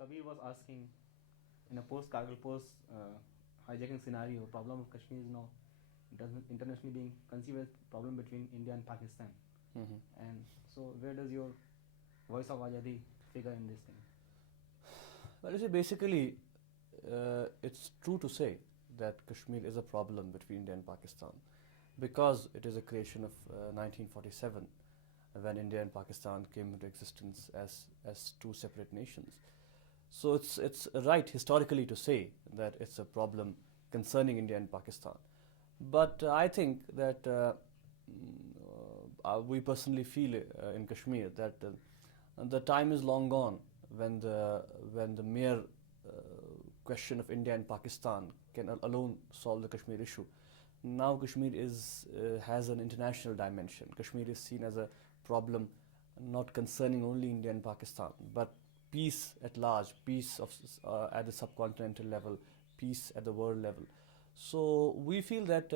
Kabir was asking in a post-Kargil hijacking scenario, problem of Kashmir is now internationally being conceived as problem between India and Pakistan. And so where does your voice of Azadi figure in this thing? Well, you see, basically, it's true to say that Kashmir is a problem between India and Pakistan because it is a creation of 1947 when India and Pakistan came into existence as two separate nations. So it's right historically to say that it's a problem concerning India and Pakistan. But I think that we personally feel in Kashmir that the time is long gone when the mere question of India and Pakistan can alone solve the Kashmir issue. Now Kashmir has an international dimension. Kashmir is seen as a problem not concerning only India and Pakistan, but peace at large, peace at the subcontinental level, peace at the world level. So we feel that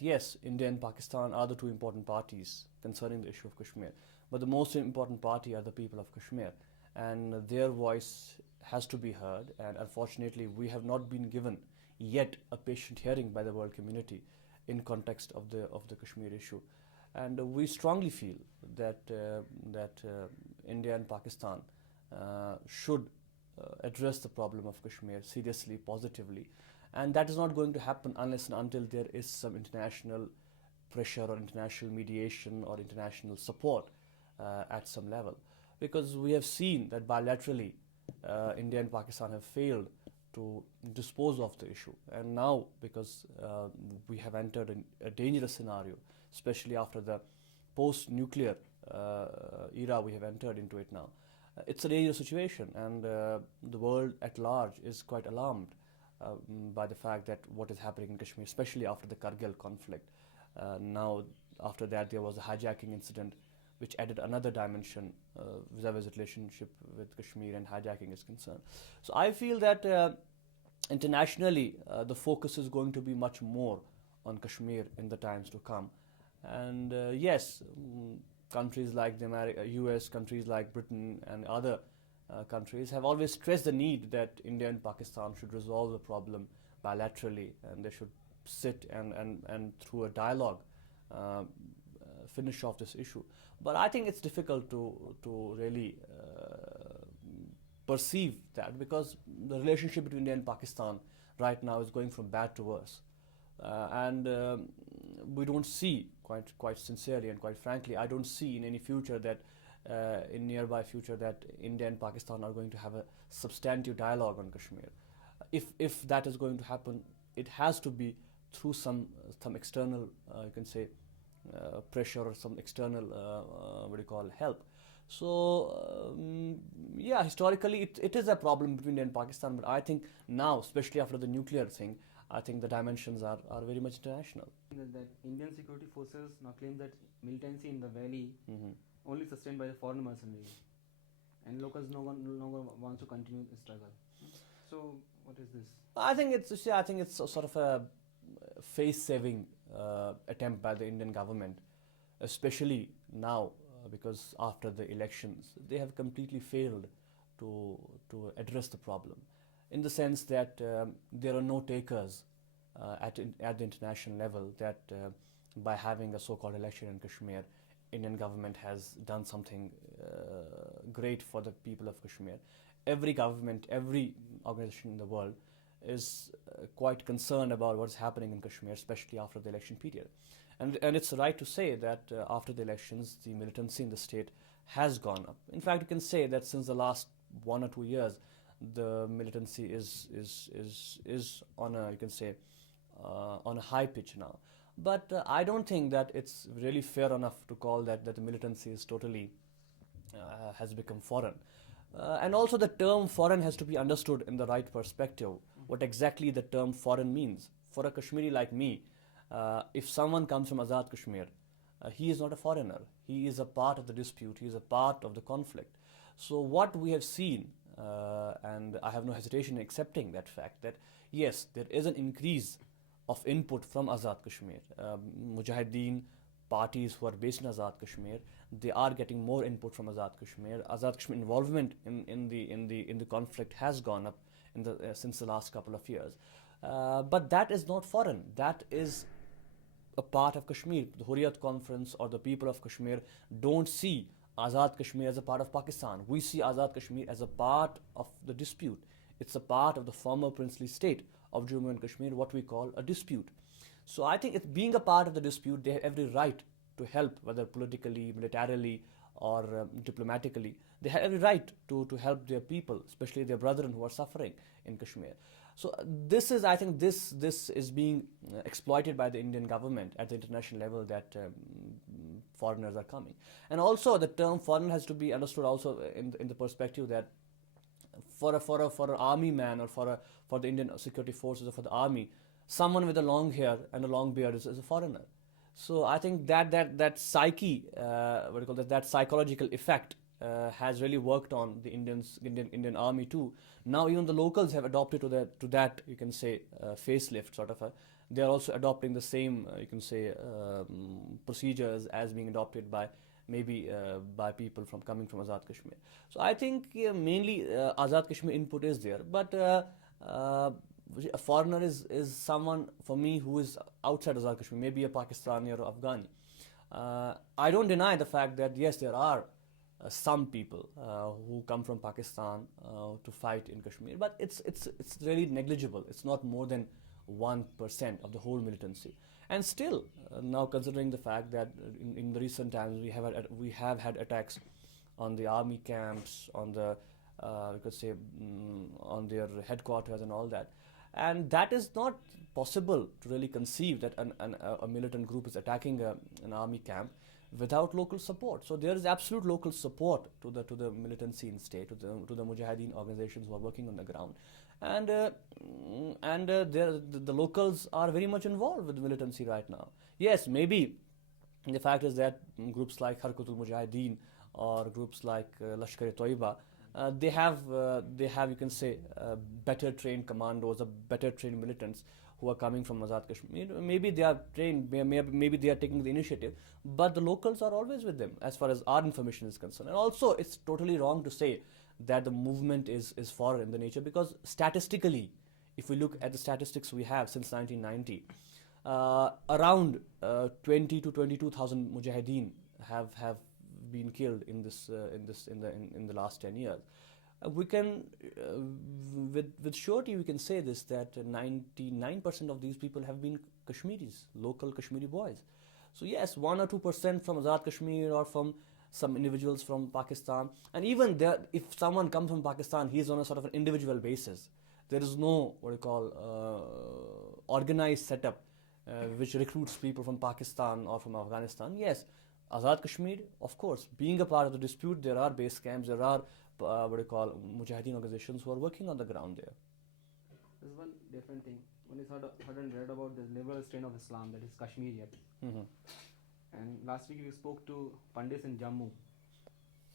yes, India and Pakistan are the two important parties concerning the issue of Kashmir, but the most important party are the people of Kashmir, and their voice has to be heard. And unfortunately, we have not been given yet a patient hearing by the world community in context of the Kashmir issue. And we strongly feel that India and Pakistan should address the problem of Kashmir seriously, positively, and that is not going to happen unless and until there is some international pressure or international mediation or international support at some level. Because we have seen that bilaterally India and Pakistan have failed to dispose of the issue, and now because we have entered a dangerous scenario, especially after the post-nuclear era we have entered into it now. It's a dangerous situation, and the world at large is quite alarmed by the fact that what is happening in Kashmir, especially after the Kargil conflict. Now, after that, there was a hijacking incident which added another dimension vis-a-vis relationship with Kashmir and hijacking is concerned. So I feel that internationally the focus is going to be much more on Kashmir in the times to come. And yes, countries like the US, countries like Britain and other countries have always stressed the need that India and Pakistan should resolve the problem bilaterally, and they should sit and through a dialogue finish off this issue. But I think it's difficult to really perceive that, because the relationship between India and Pakistan right now is going from bad to worse. And we don't see, quite sincerely and quite frankly, I don't see in any future that in nearby future that India and Pakistan are going to have a substantive dialogue on Kashmir. If that is going to happen, it has to be through some external, you can say, pressure or some external help. So yeah, historically it is a problem between India and Pakistan, but I think now, especially after the nuclear thing, I think the dimensions are very much international. That Indian security forces now claim that militancy in the valley only sustained by the foreign mercenaries, and locals no longer wants to continue the struggle. So what is this? I think it's a sort of a face-saving attempt by the Indian government, especially now because after the elections they have completely failed to address the problem, in the sense that there are no takers at the international level that by having a so-called election in Kashmir, Indian government has done something great for the people of Kashmir. Every government, every organization in the world is quite concerned about what's happening in Kashmir, especially after the election period. And it's right to say that after the elections, the militancy in the state has gone up. In fact, you can say that since the last 1 or 2 years, the militancy is on a, you can say, on a high pitch now. But I don't think that it's really fair enough to call that the militancy is totally has become foreign. And also the term foreign has to be understood in the right perspective, what exactly the term foreign means. For a Kashmiri like me, if someone comes from Azad Kashmir, he is not a foreigner. He is a part of the dispute, he is a part of the conflict. So what we have seen, and I have no hesitation in accepting that fact, that yes, there is an increase of input from Azad Kashmir. Mujahideen, parties who are based in Azad Kashmir, they are getting more input from Azad Kashmir. Azad Kashmir involvement in the conflict has gone up since the last couple of years. But that is not foreign. That is a part of Kashmir. The Hurriyat Conference or the people of Kashmir don't see Azad Kashmir as a part of Pakistan. We see Azad Kashmir as a part of the dispute. It's a part of the former princely state of Jammu and Kashmir, what we call a dispute. So I think it's being a part of the dispute, they have every right to help, whether politically, militarily, or diplomatically. They have every right to help their people, especially their brethren who are suffering in Kashmir. So I think this is being exploited by the Indian government at the international level, that foreigners are coming. And also the term foreign has to be understood also in the perspective that for an army man, or for the Indian security forces, or for the army, someone with a long hair and a long beard is a foreigner. So I think that psyche, that psychological effect has really worked on the Indian army too. Now even the locals have adopted to that you can say facelift sort of they are also adopting the same you can say procedures as being adopted by maybe by people coming from Azad Kashmir. So I think mainly Azad Kashmir input is there, but a foreigner is someone for me who is outside Azad Kashmir, maybe a Pakistani or Afghani. I don't deny the fact that yes, there are some people who come from Pakistan to fight in Kashmir, but it's really negligible. It's not more than 1% of the whole militancy. And still, now considering the fact that in the recent times we have had attacks on the army camps, on the we could say on their headquarters and all that, and that is not possible to really conceive that a militant group is attacking an army camp without local support. So there is absolute local support to the militancy in state, to the Mujahideen organizations who are working on the ground, and the locals are very much involved with the militancy right now. Yes, maybe the fact is that groups like Harkatul Mujahideen or groups like Lashkar-e-Toiba, they have you can say better trained commandos or better trained militants who are coming from Azad Kashmir. Maybe they are trained, maybe they are taking the initiative, but the locals are always with them as far as our information is concerned. And also it's totally wrong to say that the movement is foreign in the nature, because statistically, if we look at the statistics we have since 1990, around 20 to 22,000 Mujahideen have been killed in the last 10 years. We can with surety we can say this, that 99% of these people have been Kashmiris, local Kashmiri boys. So yes, 1 or 2% from Azad Kashmir or from some individuals from Pakistan, and even there, if someone comes from Pakistan, he is on a sort of an individual basis. There is no what you call organized setup which recruits people from Pakistan or from Afghanistan. Yes, Azad Kashmir, of course, being a part of the dispute, there are base camps, there are Mujahideen organizations who are working on the ground there. There's one different thing. When you heard and read about the liberal strain of Islam, that is Kashmiriyat. Mm-hmm. And last week you spoke to Pandits in Jammu.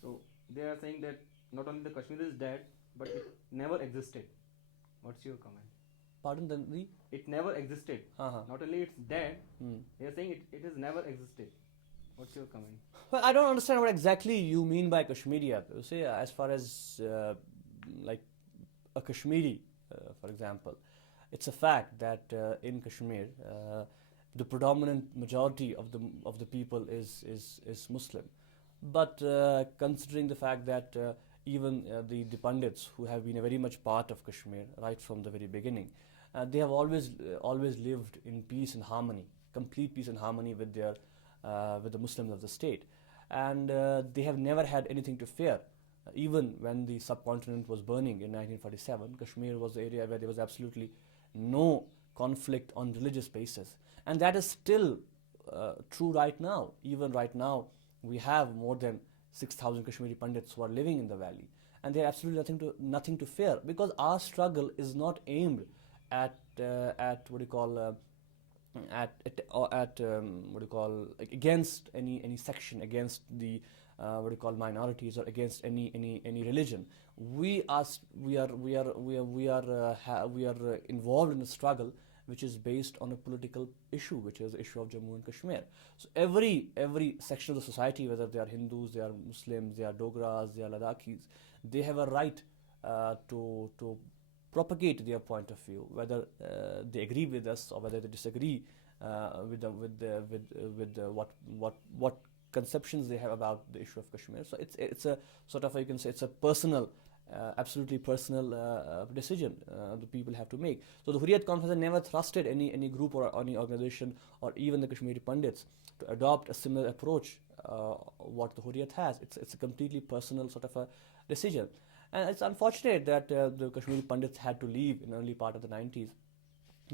So they are saying that not only the Kashmir is dead, but it never existed. What's your comment? Pardon It never existed. Uh-huh. Not only it's dead, they are saying it has never existed. What's your comment? Well, I don't understand what exactly you mean by Kashmiriyat. You see, as far as like a Kashmiri, for example, it's a fact that in Kashmir, the predominant majority of the people is Muslim. But considering the fact that even the Pandits who have been very much part of Kashmir right from the very beginning, they have always lived in peace and harmony, complete peace and harmony with the Muslims of the state, and they have never had anything to fear. Even when the subcontinent was burning in 1947, Kashmir was the area where there was absolutely no conflict on religious basis, and that is still true right now. Even right now, we have more than 6,000 Kashmiri Pandits who are living in the valley, and they have absolutely nothing to fear, because our struggle is not aimed at what you call against any section, against the minorities, or against any religion. We are involved in the struggle which is based on a political issue, which is the issue of Jammu and Kashmir. So every section of the society, whether they are Hindus, they are Muslims, they are Dogras, they are Ladakhis, they have a right to propagate their point of view, whether they agree with us or whether they disagree what conceptions they have about the issue of Kashmir. So it's a sort of, you can say, it's a personal, absolutely personal decision the people have to make. So the Hurriyat Conference never thrusted any group or any organization or even the Kashmiri Pandits to adopt a similar approach what the Hurriyat has. It's a completely personal sort of a decision. And it's unfortunate that the Kashmiri Pandits had to leave in the early part of the 90s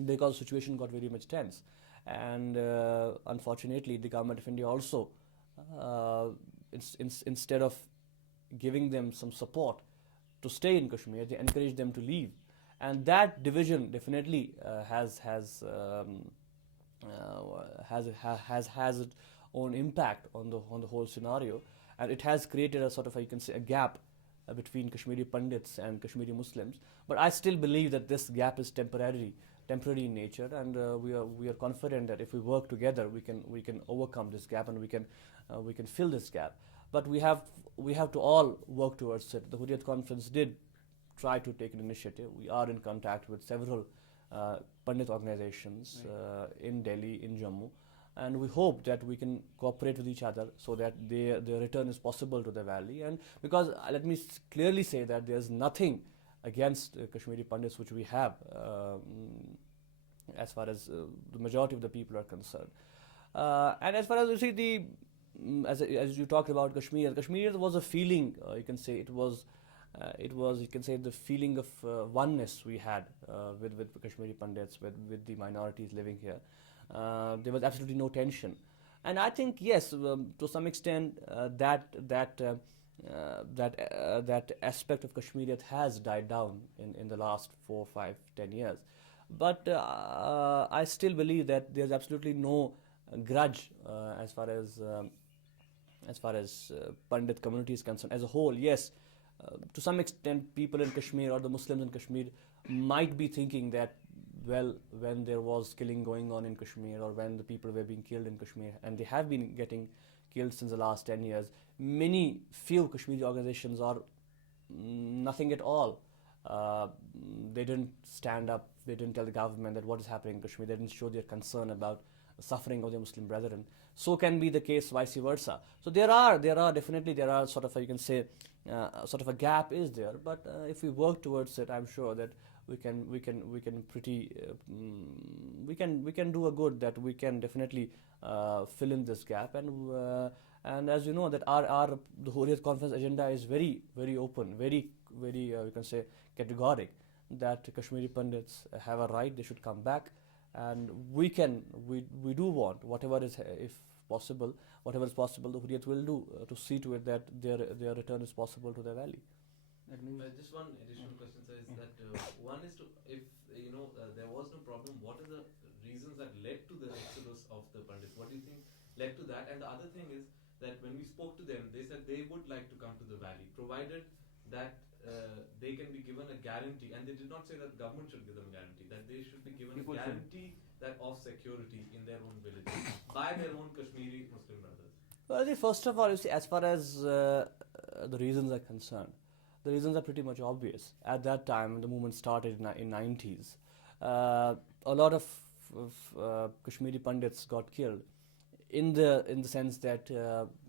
because the situation got very much tense. And unfortunately, the government of India also, instead of giving them some support to stay in Kashmir, they encouraged them to leave. And that division definitely has its own impact on the whole scenario, and it has created a sort of, you can say, a gap between Kashmiri Pandits and Kashmiri Muslims. But I still believe that this gap is temporary in nature, and we are confident that if we work together, we can overcome this gap, and we can fill this gap. But we have to all work towards it. The Hurriyat Conference did try to take an initiative. We are in contact with several Pandit organizations in Delhi, in Jammu, and we hope that we can cooperate with each other so that their return is possible to the valley. And because let me clearly say that there's nothing against Kashmiri Pandits which we have as far as the majority of the people are concerned. And as far as you see as you talked about Kashmir was a feeling, you can say it was you can say the feeling of oneness we had with Kashmiri Pandits, with the minorities living here. There was absolutely no tension, and I think yes, to some extent that aspect of Kashmiriyat has died down in the last 4, 5, 10 years. But I still believe that there's absolutely no grudge as far as Pandit community is concerned as a whole. Yes, to some extent, people in Kashmir or the Muslims in Kashmir might be thinking that, well, when there was killing going on in Kashmir, or when the people were being killed in Kashmir, and they have been getting killed since the last 10 years, few Kashmiri organizations are nothing at all. They didn't stand up, they didn't tell the government that what is happening in Kashmir, they didn't show their concern about the suffering of their Muslim brethren. So can be the case vice versa. So there are definitely sort of, you can say, sort of a gap is there, but if we work towards it, I'm sure that we can do a good, that we can definitely fill in this gap. And as you know, that the Hurriyat Conference agenda is very, very open, very you can say categoric, that Kashmiri Pandits have a right, they should come back, and we do want whatever is possible, the Hurriyat will do to see to it that their return is possible to the valley. Just one additional question, sir, is that one is to, if there was no problem, what are the reasons that led to the exodus of the Pandits? What do you think led to that? And the other thing is that when we spoke to them, they said they would like to come to the valley, provided that they can be given a guarantee, and they did not say that government should give them a guarantee, that they should be given a guarantee that of security in their own villages by their own Kashmiri Muslim brothers. Well, first of all, you see, as far as the reasons are concerned, the reasons are pretty much obvious. At that time, when the movement started in 90s, a lot of Kashmiri Pandits got killed in the sense that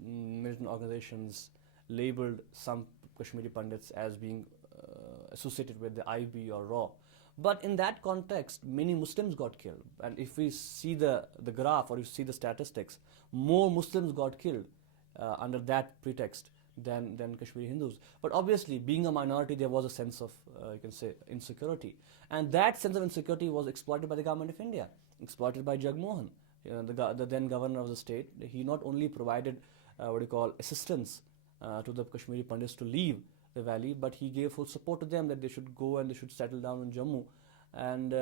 militant organizations labeled some Kashmiri Pandits as being associated with the IB or RAW. But in that context, many Muslims got killed. And if we see the graph, or you see the statistics, more Muslims got killed under that pretext than Kashmiri Hindus. But obviously, being a minority, there was a sense of, you can say, insecurity. And that sense of insecurity was exploited by the government of India, exploited by Jagmohan, the then governor of the state. He not only provided assistance to the Kashmiri Pandits to leave the valley, but he gave full support to them that they should go and they should settle down in Jammu. And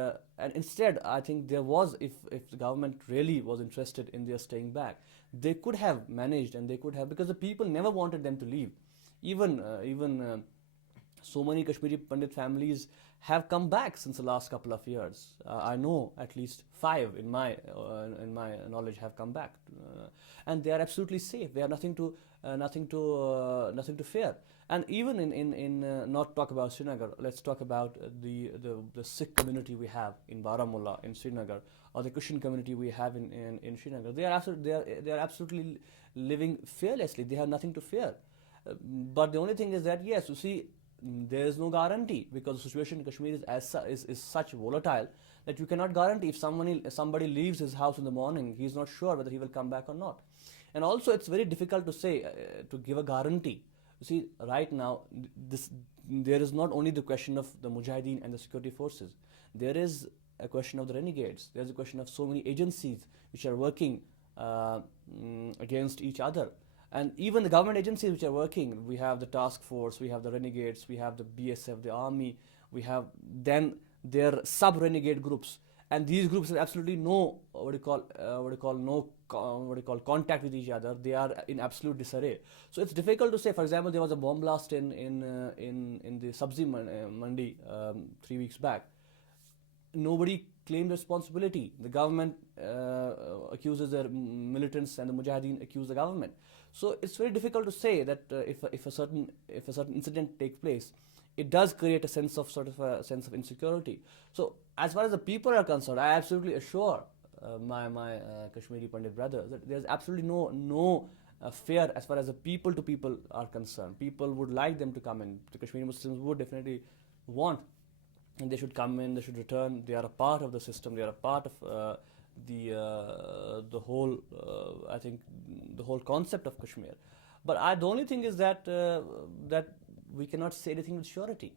instead, I think there was, if the government really was interested in their staying back, they could have managed, and they could have, because the people never wanted them to leave. Even So many Kashmiri Pandit families have come back since the last couple of years. I know at least 5 in my knowledge have come back, and they are absolutely safe. They have nothing to fear. And even in not talk about Srinagar, let's talk about the Sikh community we have in Baramulla, in Srinagar, or the Christian community we have in Srinagar. They are absolutely living fearlessly. They have nothing to fear. But the only thing is that, yes, you see, there is no guarantee, because the situation in Kashmir is such volatile that you cannot guarantee. If somebody leaves his house in the morning, he is not sure whether he will come back or not. And also, it's very difficult to say, to give a guarantee. You see, right now, there is not only the question of the Mujahideen and the security forces. There is a question of the renegades. There is a question of so many agencies which are working against each other. And even the government agencies which are working, we have the task force, we have the renegades, we have the BSF, the army, we have then their sub-renegade groups, and these groups have absolutely no contact with each other. They are in absolute disarray. So it's difficult to say. For example, there was a bomb blast in the Sabzi Mandi 3 weeks back. Nobody claimed responsibility. The government accuses their militants, and the Mujahideen accuse the government. So it's very difficult to say that if a certain incident takes place, it does create a sense of insecurity. So as far as the people are concerned, I absolutely assure my Kashmiri Pandit brothers that there's absolutely no fear as far as the people to people are concerned. People would like them to come in. The Kashmiri Muslims would definitely want, and they should come in, they should return. They are a part of the system. They are a part of the whole I think the whole concept of Kashmir. But the only thing is that that we cannot say anything with surety.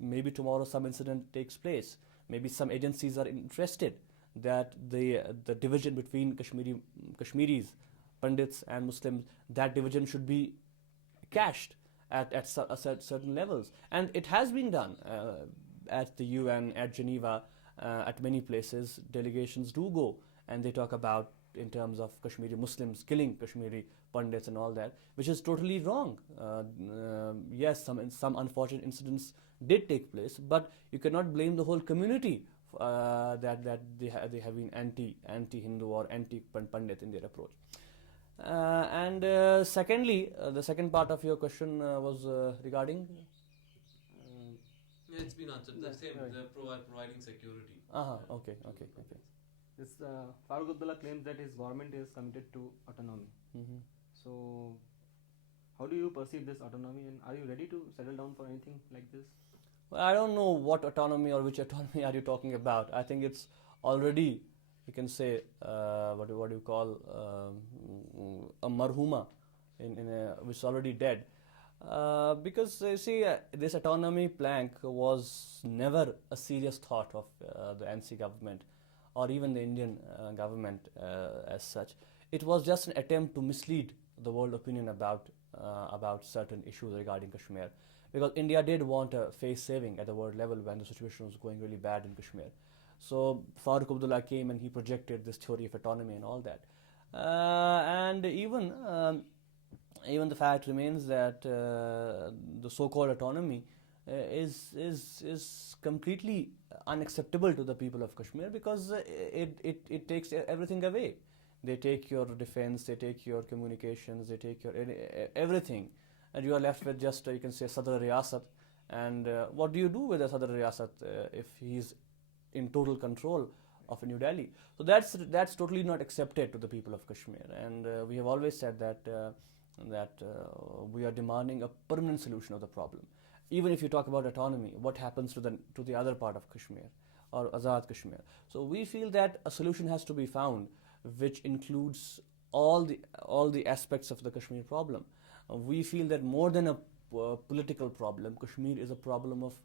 Maybe tomorrow some incident takes place. Maybe some agencies are interested that the division between Kashmiris, Pandits and Muslims, that division should be cashed at certain levels. And it has been done at the UN, at Geneva, at many places. Delegations do go and they talk about in terms of Kashmiri Muslims killing Kashmiri Pandits and all that, which is totally wrong. Yes, some unfortunate incidents did take place, but you cannot blame the whole community that they have been anti-Hindu or anti-Pandit in their approach. And secondly, the second part of your question was regarding. It's been answered. The same. They're providing security. Okay. This Farooq Abdullah claims that his government is committed to autonomy. Mm-hmm. So, how do you perceive this autonomy, and are you ready to settle down for anything like this? Well, I don't know what autonomy or which autonomy are you talking about. I think it's already, you can say, what do you call a marhuma, which is already dead. Because you see, this autonomy plank was never a serious thought of the NC government or even the Indian government as such. It was just an attempt to mislead the world opinion about certain issues regarding Kashmir, because India did want a face saving at the world level when the situation was going really bad in Kashmir. So Farooq Abdullah came and he projected this theory of autonomy and all that, and even the fact remains that the so-called autonomy is completely unacceptable to the people of Kashmir, because it takes everything away. They take your defense, they take your communications, they take your everything, and you are left with just, you can say, Sadr Riyasat. And what do you do with a Sadr Riyasat if he's in total control of New Delhi? So that's totally not accepted to the people of Kashmir. And we have always said that we are demanding a permanent solution of the problem. Even if you talk about autonomy, what happens to the other part of Kashmir or Azad Kashmir? So we feel that a solution has to be found which includes all the aspects of the Kashmir problem. We feel that more than a political problem, Kashmir is a problem of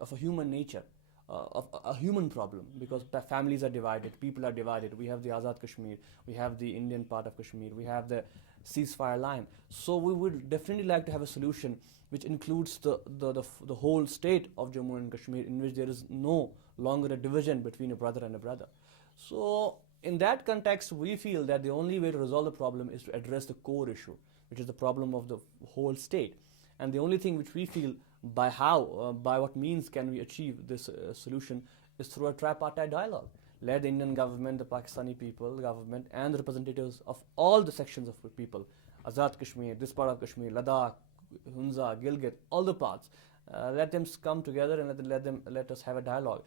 a human nature, of a human problem, because families are divided, people are divided. We have the Azad Kashmir, we have the Indian part of Kashmir, we have the ceasefire line. So we would definitely like to have a solution which includes the whole state of Jammu and Kashmir, in which there is no longer a division between a brother and a brother. So in that context, we feel that the only way to resolve the problem is to address the core issue, which is the problem of the whole state. And the only thing which we feel by what means can we achieve this solution is through a tripartite dialogue. Let the Indian government, the Pakistani people, the government, and the representatives of all the sections of the people, Azad Kashmir, this part of Kashmir, Ladakh, Hunza, Gilgit, all the parts, let them come together and let us have a dialogue.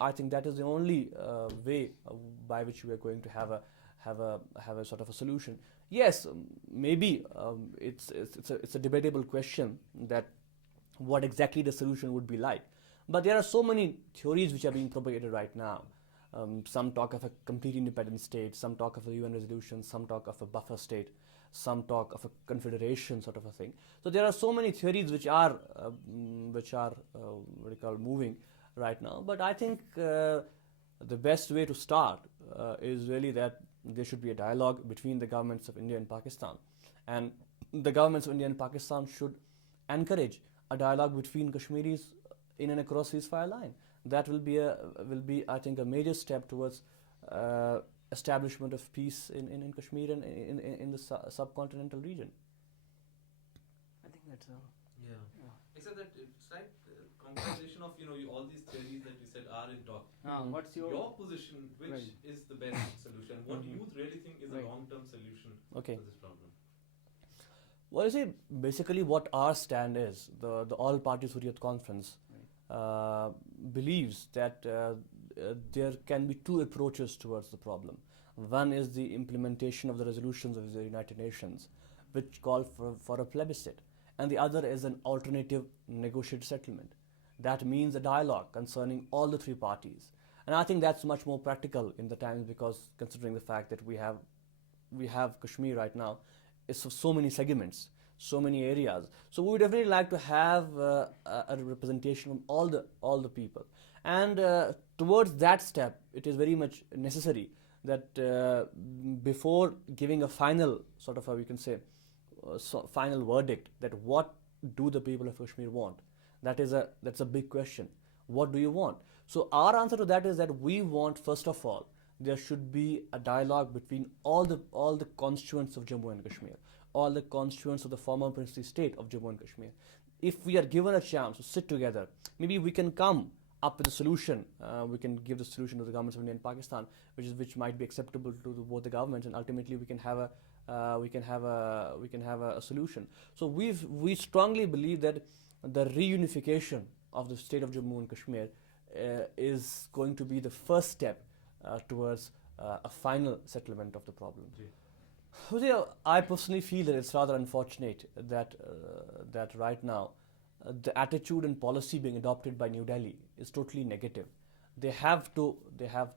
I think that is the only way by which we are going to have a sort of a solution. Yes, maybe it's a debatable question that what exactly the solution would be like. But there are so many theories which are being propagated right now. Some talk of a complete independent state, some talk of a UN resolution, some talk of a buffer state, some talk of a confederation sort of a thing. So there are so many theories which are moving right now. But I think the best way to start is really that there should be a dialogue between the governments of India and Pakistan, and the governments of India and Pakistan should encourage a dialogue between Kashmiris in and across ceasefire line. That will be I think a major step towards establishment of peace in Kashmir and in the subcontinental region. I think that's yeah. Except that slight concretization of all these theories that we said are in talk. What's your position? Which is the best solution? What do you really think is a long-term solution for this problem? Well, you see, basically what our stand is, the All Parties Hurriyat Conference believes that there can be two approaches towards the problem. One is the implementation of the resolutions of the United Nations, which call for a plebiscite, and the other is an alternative negotiated settlement. That means a dialogue concerning all the three parties. And I think that's much more practical in the times, because considering the fact that we have Kashmir right now, it's of so many segments, so many areas. So we would definitely like to have a representation from all the people. And towards that step, it is very much necessary that before giving a final sort of we can say final verdict, that what do the people of Kashmir want? That's a big question. What do you want? So our answer to that is that we want, first of all, there should be a dialogue between all the constituents of Jammu and Kashmir, all the constituents of the former princely state of Jammu and Kashmir. If we are given a chance to sit together, maybe we can come up with a solution. We can give the solution to the governments of India and Pakistan, which might be acceptable to both the governments, and ultimately we can have a solution. So we strongly believe that the reunification of the state of Jammu and Kashmir is going to be the first step towards a final settlement of the problem. I personally feel that it's rather unfortunate that right now the attitude and policy being adopted by New Delhi is totally negative. They have to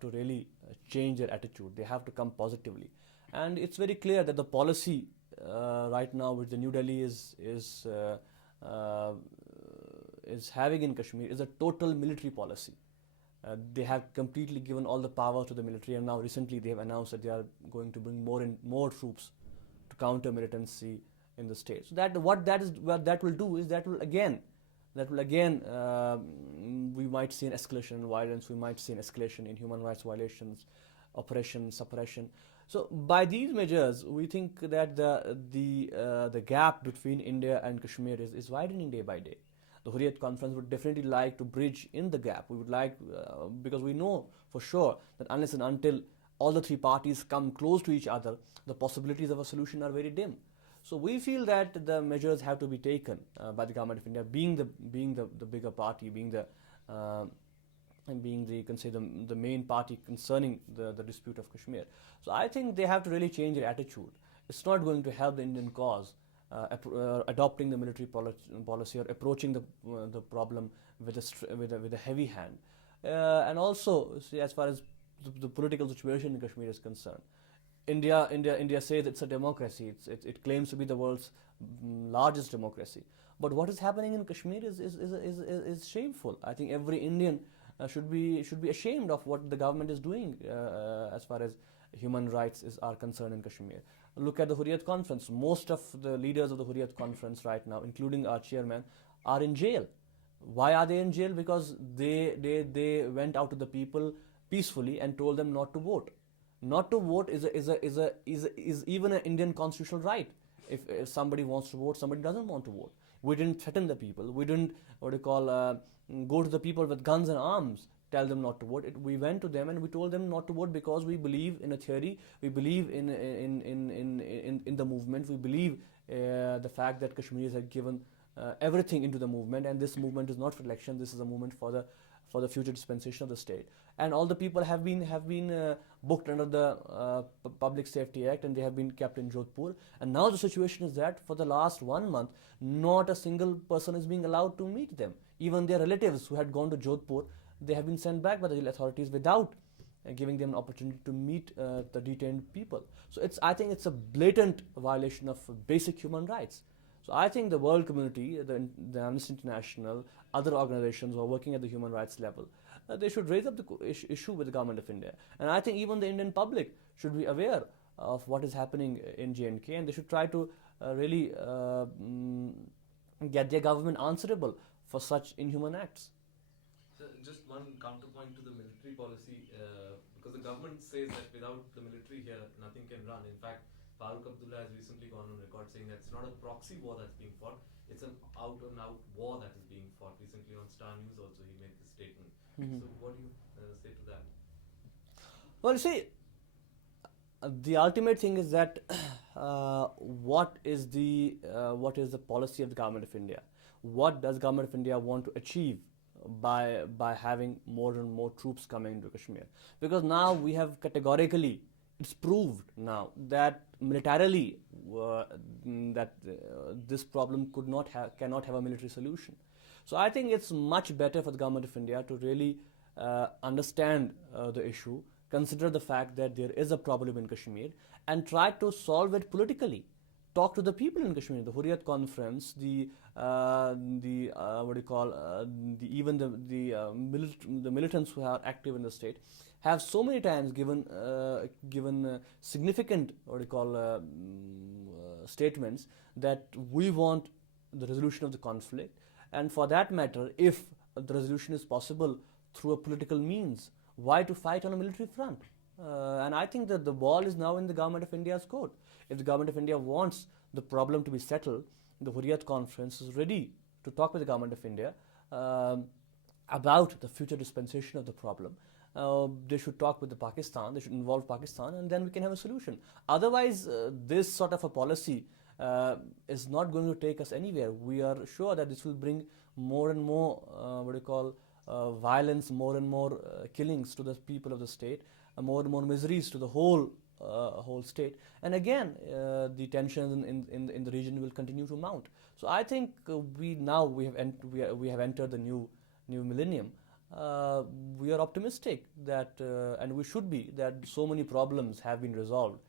really change their attitude. They have to come positively, and it's very clear that the policy right now which the New Delhi is having in Kashmir is a total military policy. They have completely given all the power to the military, and now recently they have announced that they are going to bring more troops to counter militancy in the state. So that will do is that will again we might see an escalation in violence. We might see an escalation in human rights violations, oppression, suppression. So by these measures, we think that the gap between India and Kashmir is widening day by day. The Hurriyat Conference would definitely like to bridge in the gap. We would like, because we know for sure that unless and until all the three parties come close to each other, the possibilities of a solution are very dim. So we feel that the measures have to be taken by the government of India, being the bigger party, being the main party concerning the dispute of Kashmir. So I think they have to really change their attitude. It's not going to help the Indian cause adopting the military policy or approaching the problem with a heavy hand. And also, as far as the political situation in Kashmir is concerned, India says it's a democracy. It claims to be the world's largest democracy. But what is happening in Kashmir is shameful. I think every Indian should be ashamed of what the government is doing as far as human rights are concerned in Kashmir. Look at the Hurriyat Conference. Most of the leaders of the Hurriyat Conference right now, including our chairman, are in jail. Why are they in jail? Because they went out to the people peacefully and told them not to vote. Not to vote is even an Indian constitutional right. If somebody wants to vote, somebody doesn't want to vote. We didn't threaten the people. We didn't, go to the people with guns and arms, tell them not to vote. We went to them and we told them not to vote because we believe in a theory, we believe in the movement, we believe the fact that Kashmiris have given everything into the movement, and this movement is not for election. This is a movement for the future dispensation of the state. And all the people have been booked under the Public Safety Act, and they have been kept in Jodhpur. And now the situation is that for the last 1 month, not a single person is being allowed to meet them. Even their relatives who had gone to Jodhpur, they have been sent back by the authorities without giving them an opportunity to meet the detained people. So I think it's a blatant violation of basic human rights. So I think the world community, the Amnesty International, other organizations who are working at the human rights level, they should raise up the issue with the government of India. And I think even the Indian public should be aware of what is happening in J&K, and they should try to really get their government answerable for such inhuman acts. So just one counterpoint to the military policy, because the government says that without the military here, nothing can run. In fact, Farooq Abdullah has recently gone on record saying that it's not a proxy war that's being fought, it's an out-and-out war that is being fought. Recently on Star News also he made this statement. So what do you say to that? Well, see, the ultimate thing is that what is the policy of the government of India? What does government of India want to achieve by having more and more troops coming into Kashmir? Because now we have categorically, it's proved now that militarily this problem cannot have a military solution. So I think it's much better for the government of India to really understand the issue, consider the fact that there is a problem in Kashmir, and try to solve it politically. Talk to the people in Kashmir. The Hurriyat Conference, the militants who are active in the state have so many times given significant statements that we want the resolution of the conflict, and for that matter, if the resolution is possible through a political means, why to fight on a military front? And I think that the ball is now in the government of India's court. If the government of India wants the problem to be settled, the Hurriyat Conference is ready to talk with the government of India about the future dispensation of the problem. They should talk with the Pakistan, they should involve Pakistan, and then we can have a solution. Otherwise, this sort of a policy is not going to take us anywhere. We are sure that this will bring more and more violence, more and more killings to the people of the state, more and more miseries to the whole state, and again the tensions in the region will continue to mount. So I think we have entered the new millennium. We are optimistic that and we should be, that so many problems have been resolved.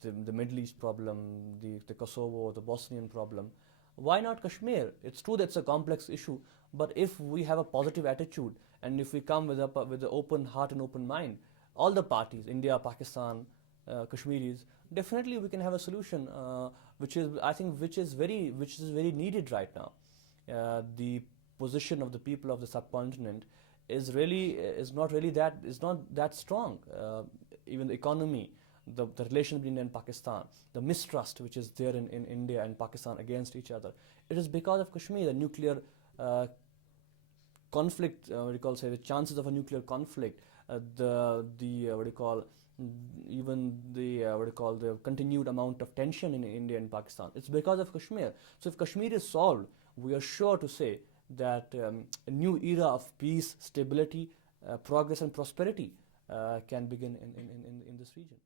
The Middle East problem, the Kosovo, the Bosnian problem. Why not Kashmir? It's true that it's a complex issue, but if we have a positive attitude and if we come with an open heart and open mind, all the parties, India, Pakistan, Kashmiris, definitely we can have a solution, which is very needed right now. The position of the people of the subcontinent is not that strong. Even the economy, the relation between India and Pakistan, the mistrust which is there in India and Pakistan against each other, it is because of Kashmir. The nuclear conflict, the chances of a nuclear conflict, the continued amount of tension in India and Pakistan, it's because of Kashmir. So if Kashmir is solved, we are sure to say that a new era of peace, stability, progress and prosperity can begin in this region.